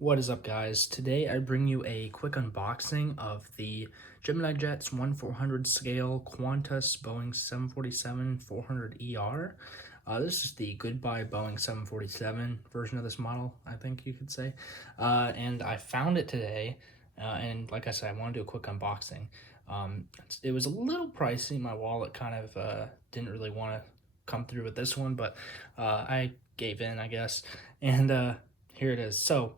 What is up, guys? Today I bring you a quick unboxing of the Gemini Jets 1400 scale Qantas Boeing 747-400ER. This is the Goodbye Boeing 747 version of this model, I think you could say. And I found it today, and like I said, I want to do a quick unboxing. It was a little pricey. My wallet kind of didn't really want to come through with this one, but I gave in, I guess. And here it is. So,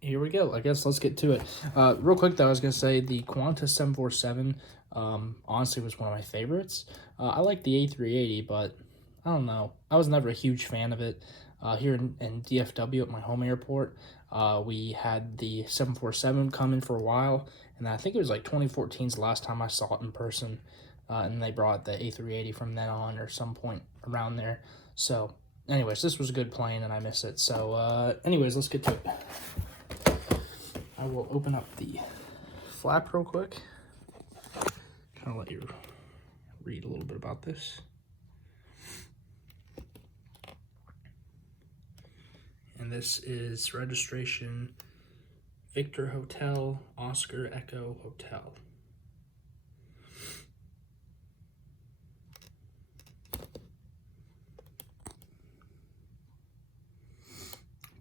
here we go. I guess let's get to it. Real quick though, I was gonna say the Qantas 747 honestly was one of my favorites. I like the A380, but I don't know. I was never a huge fan of it. Here in DFW at my home airport, we had the 747 coming for a while, and I think it was like 2014's the last time I saw it in person. And they brought the A380 from then on, or some point around there. So anyways, this was a good plane and I miss it. So anyways, let's get to it. I will open up the flap real quick. Kind of let you read a little bit about this. And this is registration Victor Hotel, Oscar Echo Hotel.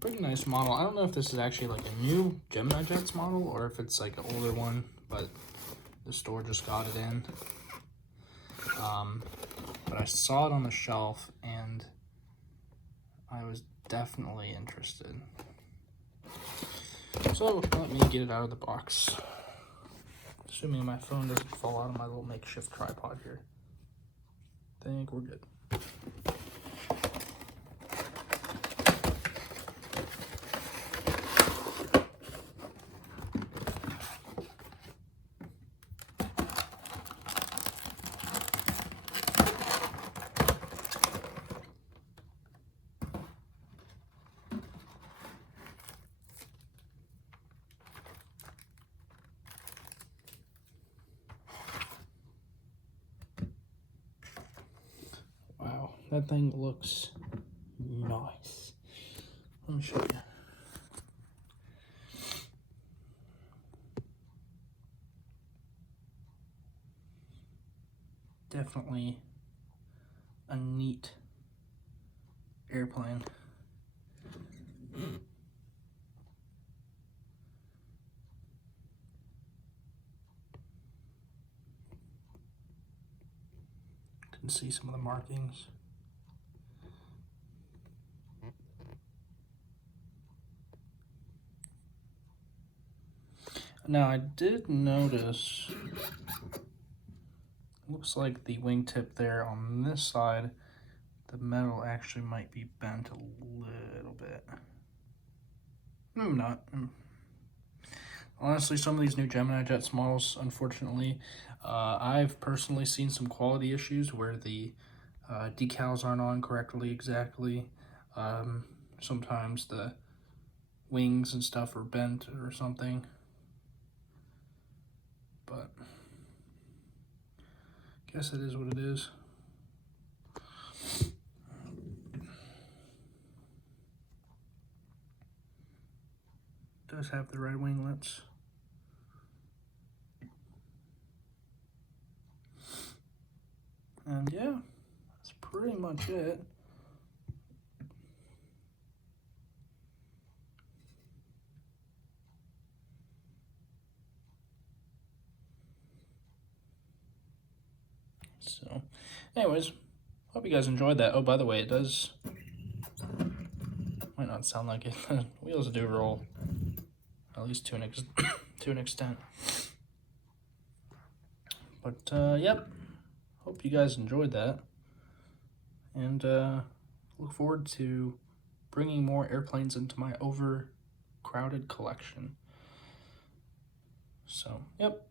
Pretty nice model. I don't know if this is actually like a new Gemini Jets model or if it's like an older one, but the store just got it in. But I saw it on the shelf and I was definitely interested. So let me get it out of the box. Assuming my phone doesn't fall out of my little makeshift tripod here. I think we're good. Wow, that thing looks nice. Let me show you. Definitely a neat airplane. You can see some of the markings. Now I did notice, looks like the wingtip there on this side, the metal actually might be bent a little bit. Maybe not. Honestly, some of these new Gemini Jets models, unfortunately, I've personally seen some quality issues where the decals aren't on correctly exactly. Sometimes the wings and stuff are bent or something. But I guess it is what it is. It does have the red winglets. And yeah, that's pretty much it. So, anyways, hope you guys enjoyed that. Oh, by the way, it does, might not sound like it, wheels do roll, at least to an extent. But, yep, hope you guys enjoyed that, and look forward to bringing more airplanes into my overcrowded collection. So, yep.